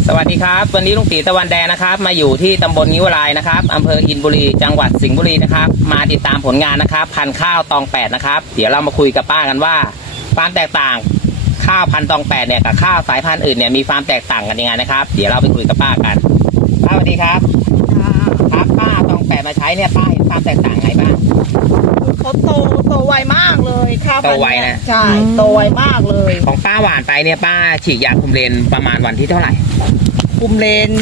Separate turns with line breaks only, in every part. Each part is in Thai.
สวัสดีครับวันนี้ลุงตีตะวันแดงนะครับมาอยู่ที่ตำบลงิ้วลายนะครับอำเภออินบุรีจังหวัดสิงห์บุรีนะครับมาติดตามผลงานนะครับพันธุ์ข้าวตองแปดนะครับเดี๋ยวเรามาคุยกับป้ากันว่าความแตกต่างข้าวพันธุ์ตองแปดเนี่ยกับข้าวสายพันธุ์อื่นเนี่ยมีความแตกต่างกันยังไงนะครับเดี๋ยวเราไปคุยกับป้ากันป้าสวัสดีครับครับป้าตองแปดมาใช้เนี่ยป้าเห็นความแตกต่างไงบ้าง
เขาโตไวมากเลยข้าวพันธุ์
โตไวนะ
ใช่โตไวมากเลย
ของป้าหวานไปเนี่ยป้าฉีดยาคุมเลนประมาณวันที่เท่าไหร่
คุมเลน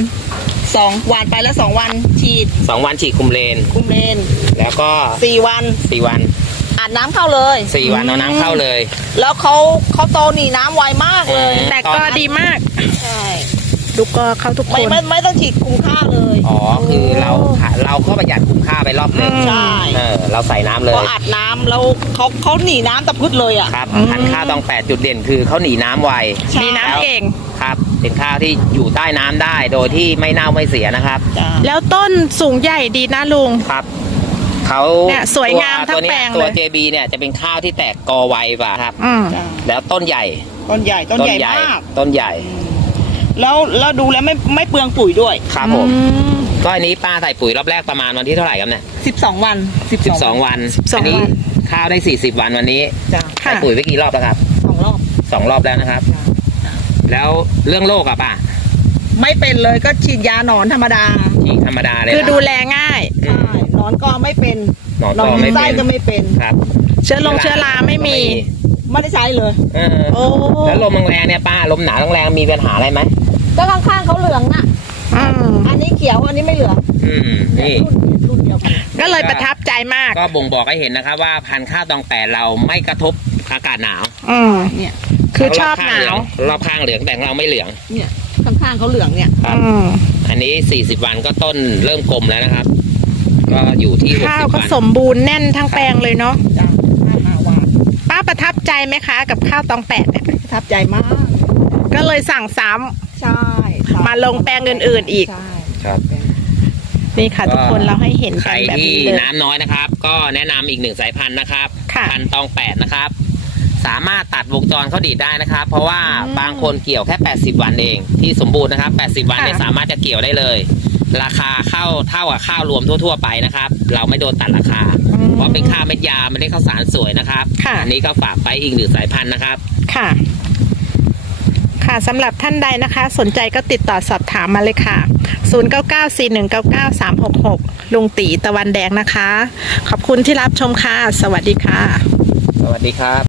2 วันไปแล้ว2 วันฉีด
2 วันฉีดคุมเลนแล้วก็
4 วันอาบน้ำเข้าเลย
4 วันเอาน้ำเข้าเลย
แล้วเขาโตหนีน้ำไวมากเลย
แต่ก็ดีมาก
ใช่
ดูก็เขาทุกคน
ไม่ต้องฉีดคุ้มค่าเลย
อ๋อคือเราก็ประหยัดคุ้มค่าไปรอบนึง
ใช่
เราใส่น้ำเลย
พออาบน้ำแล้วเขาหนีน้ำตะพืชเลยอ่ะ
ครับพันธุ์ข้าวตองแปดจุดเด่นคือเขาหนีน้ำไว
หนีน้ำเก่ง
ครับเป็นข้าวที่อยู่ใต้น้ำได้โดยที่ไม่เน่าไม่เสียนะครับ
แล้วต้นสูงใหญ่ดีนะลุง
ครับเขา
เนี่ยสวยงามทั้งแปลงเลย
ตัว JB เนี่ยจะเป็นข้าวที่แตกกอไวกว่าครับแล้วต้นใหญ่
มากต้นใหญ่แล้วดูแล้วไม่เปลืองปุ๋ยด้วย
ครับผมก็อันนี้ป้าใส่ปุ๋ยรอบแรกประมาณวันที่เท่าไหร่ครับเนี่ย
12 วัน
อันนี้ข้าวได้40 วันวันนี้ใส่ปุ๋ยไปกี่รอบแล้วครับ2 รอบแล้วนะครับแล้วเรื่องโรคอะป้า
ไม่เป็นเลยก็ฉีดยาหนอนธรรมดา
เลย
คือดูแลง่าย
หนอนก็ไม่เป็นหนอนไส้ก็ไม่เป็น
ครับ
เชื้อราไม่มี
ไม่ได้ใช้เลย
แล้วลมแรงเนี่ยป้าลมหนาวแรงมีปัญหาอะไรไหม
ก็ข้างๆเขาเหลืองน่ะอันนี้เขียวอันนี้ไม่เหลือง
นี่
รุ่นเดียวกัน
ก็เลยประทับใจมาก
ก็บ่งบอกให้เห็นนะครับว่าพันธุ์ข้าวตองแปดเราไม่กระทบอากาศหนาว
เนี่ย
คือชอบหนาว
รอบข้างเหลืองแต่เราไม่เหลือง
เนี่ยข้างๆเขาเหลืองเนี่ย
อันนี้40 วันก็ต้นเริ่มกลมแล้วนะครับก็อยู่ที่
ข้าวก็สมบูรณ์แน่นทั้งแปลงเลยเนาะป้าประทับใจไหมคะกับข้าวตองแปดเนี่ย
ประทับใจมาก
ก็เลยสั่งซ้ำ
ใช่
มาลงแปลงอื่นๆอีก
ครับ
นี่ค่ะทุกคนเราให้เห็นกันแบบนี้เลย
น้ำน้อยนะครับก็แนะนำอีก1 สายพันธุ์นะครับพันธุ์ตองแปดนะครับสามารถตัดวงจรข้าวดีดได้นะครับเพราะว่าบางคนเกี่ยวแค่80 วันเองที่สมบูรณ์นะครับ80 วันเนี่ยสามารถจะเกี่ยวได้เลยราคาเท่ากับข้าวรวมทั่วๆไปนะครับเราไม่โดนตัดราคาเพราะเป็นข้าวเม็ดยาไม่ได้ข้าวสารสวยนะครับอันนี้ก็ฝากไปอีก1 สายพันธุ์นะครับ
ค่ะสำหรับท่านใดนะคะสนใจก็ติดต่อสอบถามมาเลยค่ะ0994199366ลุงตีตะวันแดงนะคะขอบคุณที่รับชมค่ะสวัสดีค่ะ
สวัสดีครับ